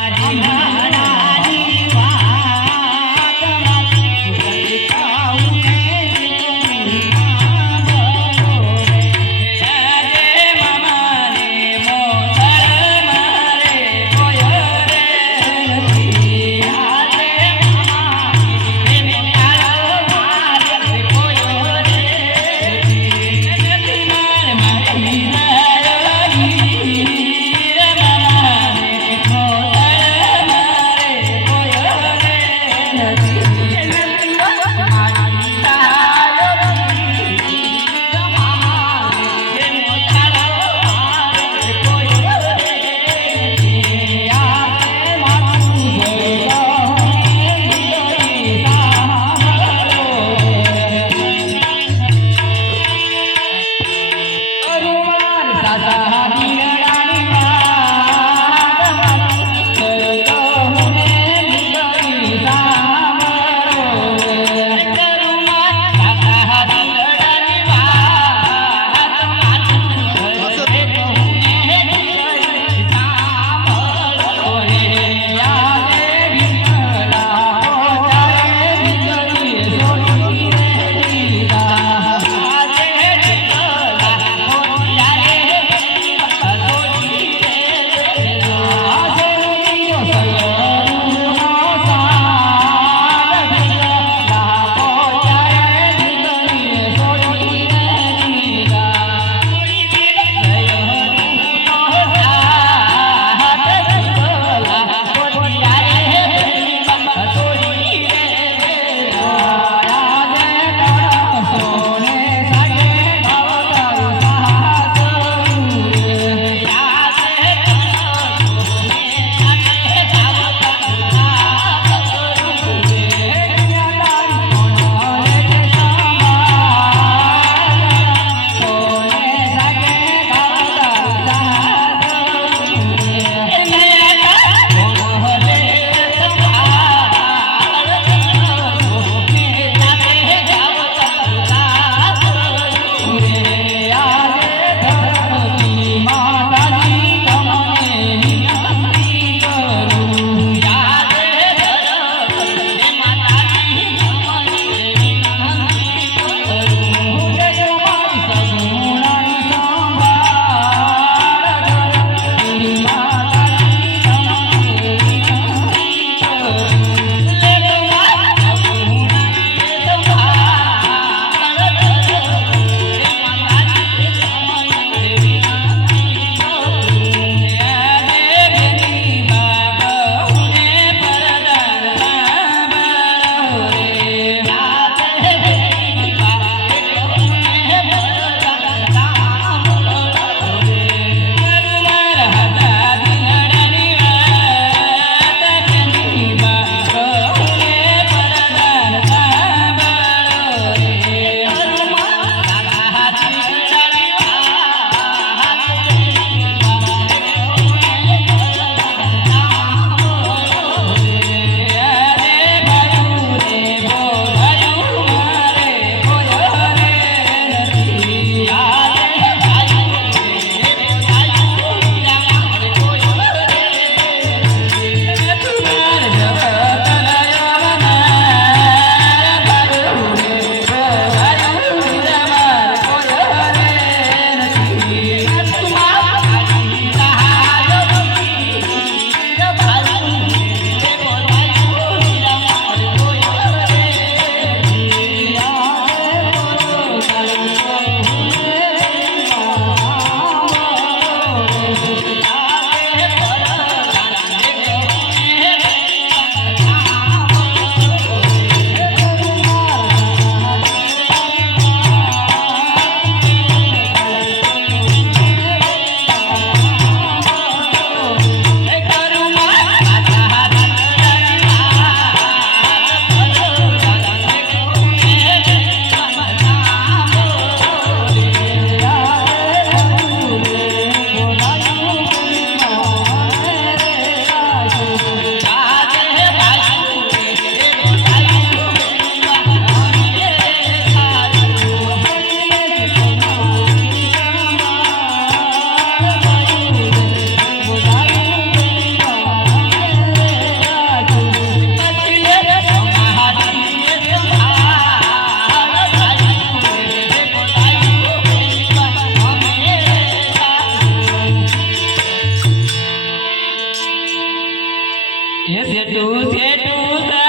મારે એ સેટુ સેટું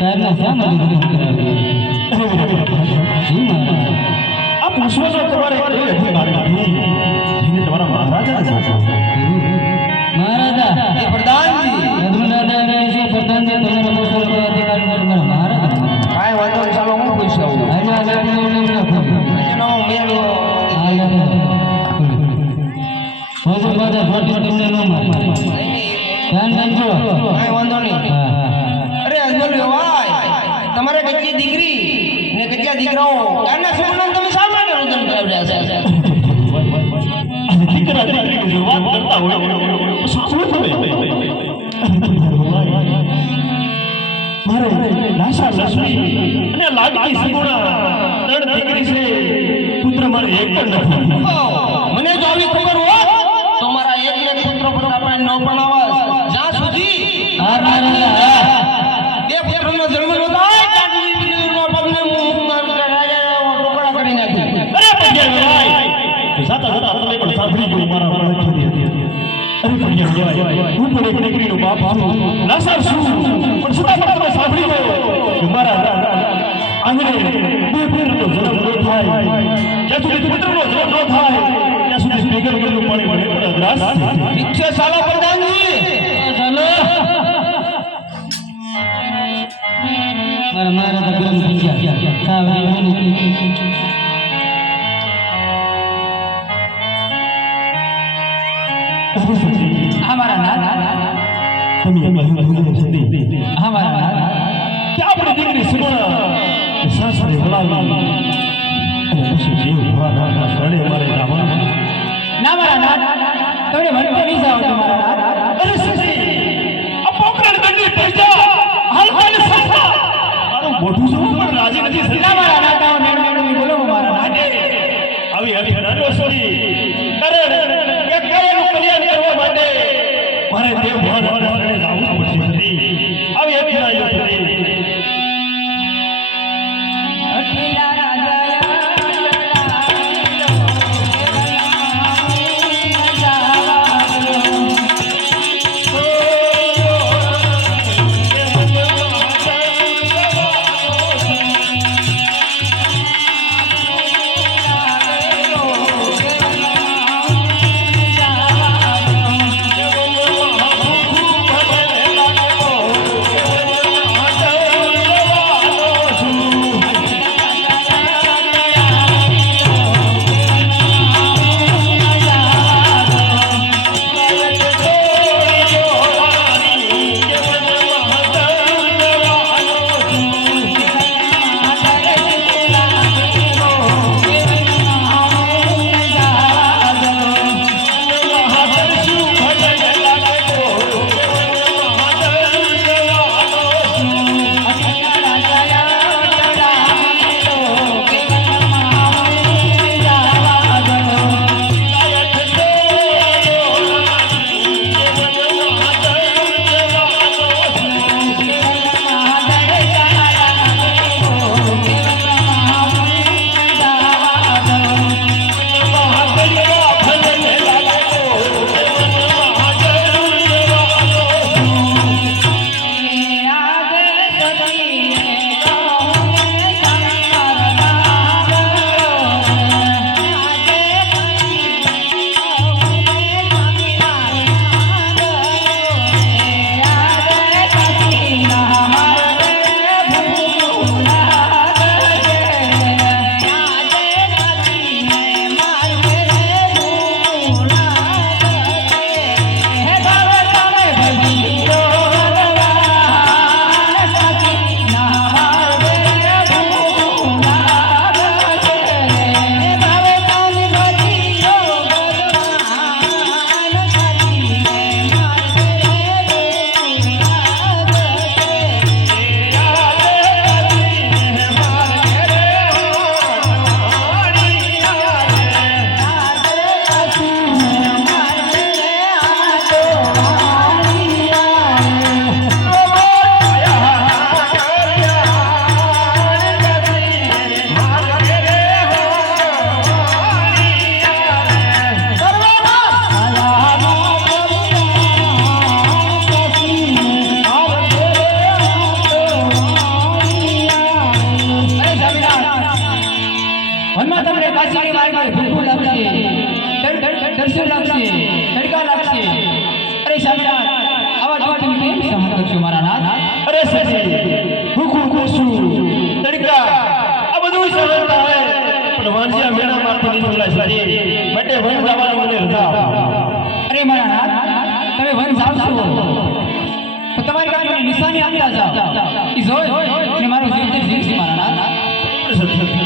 કાયરના શા માટે વિરોધ કરાવ્યો? જી મહારાજ તમારે કોઈ જેને તમારા મહારાજા એ પ્રધાનજી છે પ્રધાનજી તમારા પૂછવાનો કોઈ અધિકાર નથી તમારા મહારાજા. કાંઈ વાંધો નહીં ચાલો હું પૂછી. આવું મેળ તમને ન મારે. ધ્યાન રાખજો. કાંઈ વાંધો નહીં. અરે અંદર વેવાય તમારે કેટલી દીકરી ને કેટલા દીકરાઓ કાના સંબંધ તમે શા માટે નિવેદન કરાવ્યા છે? દીકરા દીકરીની વાત કરતા હોય તો સાંભળો તમે. મારે લાશા લક્ષ્મી અને સગુણા ત્રણ દીકરી છે. પુત્ર મારે એક પણ નથી. મને જો આવી ખબર હોય. તો મારા એક એક પુત્ર આપણે ન આવા જ્યાં સુધી અરે પંડ્યા વિરાય હું પણ એક દીકરીનો બાપ છું લાસાર છું પણ છતાં પણ તમે સાંભળી ગયો. કે મારા આંગણે બે પુત્રનો જન્મ ન થાય. જ્યાં સુધી પુત્રનો જન્મ ન થાય. ત્યાં સુધી ભેગર વગરનું પાણી મને પણ પ્રધાનજી મારા વિનંતી. હા મારા નાથ તમે એમાં હિંમત નથી. હા મારા નાથ કે આપણી દીકરી સુગુણા સાસરે વળાવી અને પછી દેવ ભવાના શરણે મારે જવાનું ના મારા નાથ તમે નહીં જાઓ અરે આ પોકરણ મારું મોઢું જોવું પણ રાજી નથી ના મારા મારે તે ભવાના કેમ મારા નાથ. અરે સજી ભૂખું કુસું તડકા આ બધું સહન થાય પણ વાંજિયા મેળા મારતો વન જવાનું મને રજા અરે મારા નાથ તમે વન જાવ છો તો તમારી પાસે નિશાની આપતા જાઓ. ઈ જોઈ અને મારો જીવ જીવશે મારા નાથ.